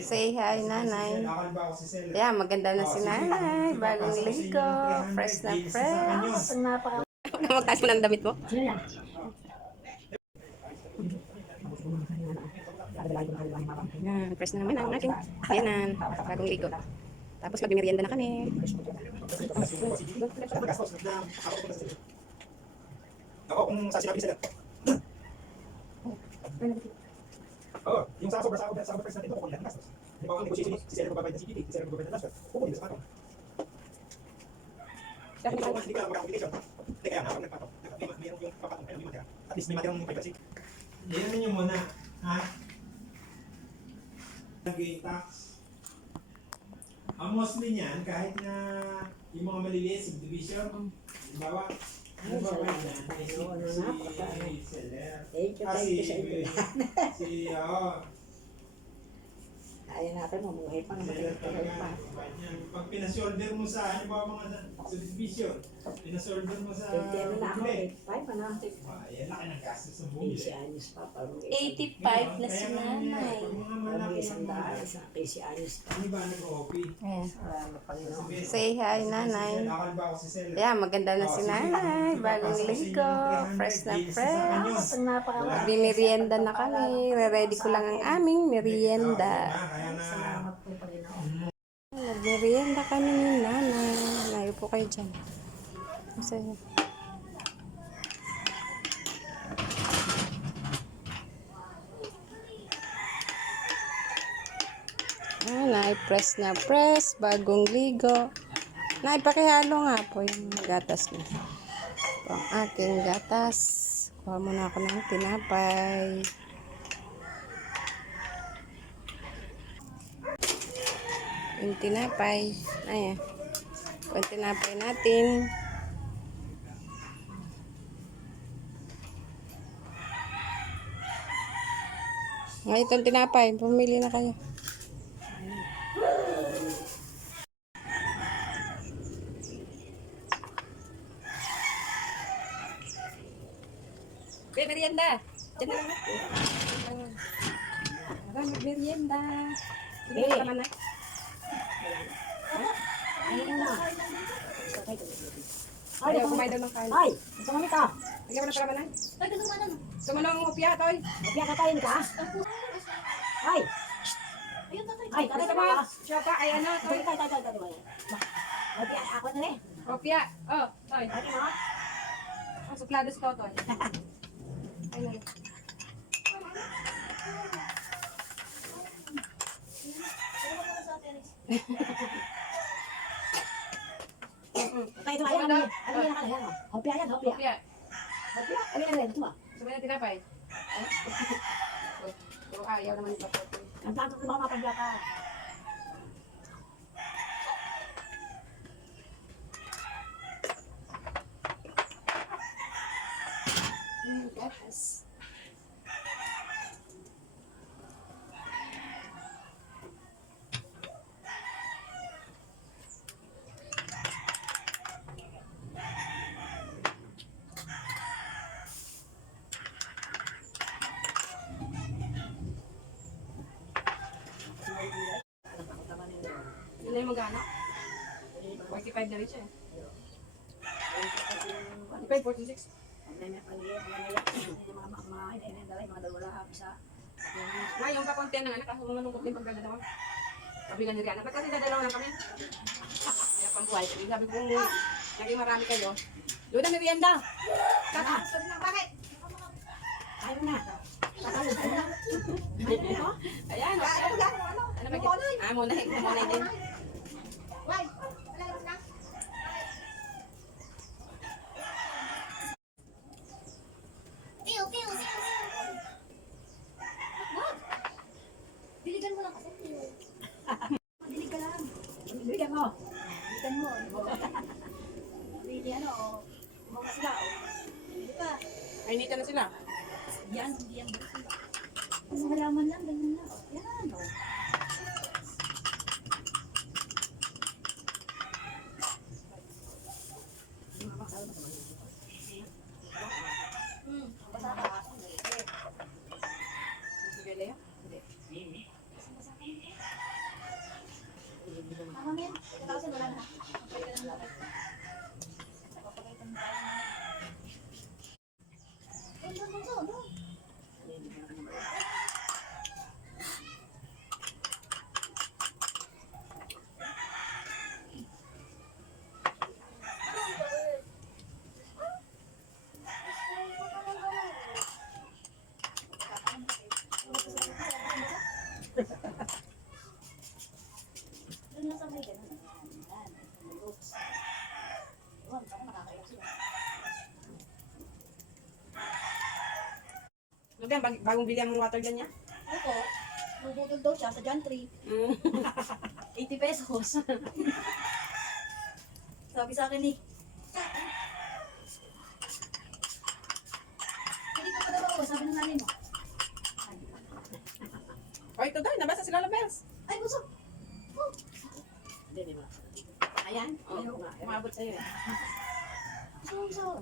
Say hi, nanay. Yeah, maganda na si nanay. Bagong ligo. Fresh na fresh. Magtaas mo ng damit mo? Yan, fresh na naman ang aking yanan. Bagong ligo. Tapos magmimerienda na kami. Ako kung sa sinabi sila. Oo, yung sa sobra price natin ito, kukunin natin gastos. Di ba ang negotiation si seller magbabayad ng CPT, si seller magbabayad ng gastos, kukunin sa patong. Hindi ka magka-competition. Hindi kaya nga, pag nagpatong, mayroon yung papatong, may matira. At least may matirang privacy. Iyan nyo muna, ha? Nag-tax. Ang mostly niyan, kahit na yung mga maliliit, subdivision, halimbawa, ano ba ba yan? Si seller. Kaya natin, mamuhay pa naman. Pag pinasolder mo sa, ano ba mga subdivision, pinasolder mo sa bumili. Yan laki ng gastos ng bumili. 85 na si nanay. Ano ba nag-OP? Say hi, nanay. Yeah, maganda na si nanay. Bagong ligo. Fresh na fresh. Bimerienda na kami. Re-ready ko lang ang aming merienda. Nagmerienda kami ni nanay. Layo po kayo dyan. Masaya. Press na press. Bagong ligo. Pakihalo nga po yung gatas niya. Ito ang aking gatas. Kuha muna ako ng tinapay. Yung tinapay. Ayan. Yung tinapay natin. Ngayon itong tinapay. Pumili na kayo. Merienda. Diyan na lang. Merienda. Sige na naman na. Ayaw, kumain daw ng kain. Ay, gusto mo nito? Lagyan mo na para man. Sumunong ang hupya, toy. Magbiya ka tayo nito, ha? Ay! Ay, tatay ka ba? Siyoka, ay ano, toy. Tay. Magbiya, ako na rin. Hupya. Oh, toy. Ay, ano? Ang suplados ko, toy. Ay, na. Tay, ito, ayan. Ano yan nakalagay mo? Hopya yan, hopya. Hupya. Hopya? Ano yan nakalagay? Ito ba? Sumay na tinapay. Ay. Puro ayaw naman ito. Ang tanto ko baka mapagbiya ka. Gatas. Hindi na yung magana. 45 na rin siya. 45, 46. Yung kakuntian ng anak, ako malungkot din pagdadalawa. Sabi nga ni Rihanna, ba't kasi dadalawa lang kami? Kaya pang-buhay. Sabi ko, naging marami kayo. Doon na merienda. Kaka, sabi na, bakit? Ayaw na. Ayan, ano ba yun? Muna din. Diligan mo lang kasi. Dilig ka lang. Bigyan mo. Diligan mo. Hindi ano, mga sila. Hindi pa. Ay, nita na sila. Yan. Ang halaman lang, ganyan lang. Yan. Basta ka. Sige, Leo. Hindi. Tama mo yan. Ito kasi wala na. Magpapay ka ng lakay. Magpapay ka ng lakay. Ano? Doon lang sa may ganun. Yan. Oops. Yun, baka makakaiyak sila. Bagong bili ang water gun niya? Opo, bubutol daw siya sa Jantry. 80 pesos. Sabi sa akin eh. Hindi ko pa daw ako, sabi ng nanay mo. O, ito daw, nabasa si Lola Bells. Ay, busog. Hindi ba? Ayan. Umabot sa'yo eh. Busog.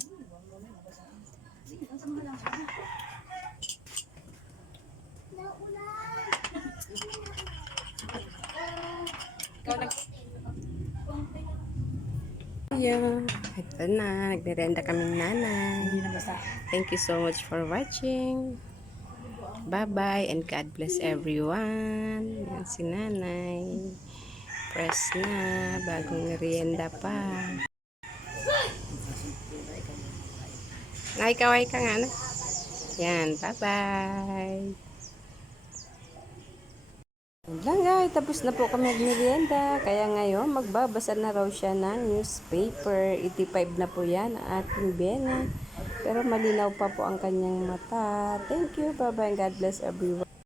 Sige, ang sama lang. Ikaw nag... Yeah, ito na. Nagmerenda kaming nanay. Thank you so much for watching. Bye-bye and God bless everyone. Yan si nanay. Press na. Bagong merienda pa. Kaway ka nga na. Yan, bye-bye. Yan lang guys, tapos na po kami nagmerienda. Kaya ngayon, magbabasa na raw siya ng newspaper. 85 na po yan, ang ating Bena. Pero malinaw pa po ang kanyang mata. Thank you, bye-bye, and God bless everyone.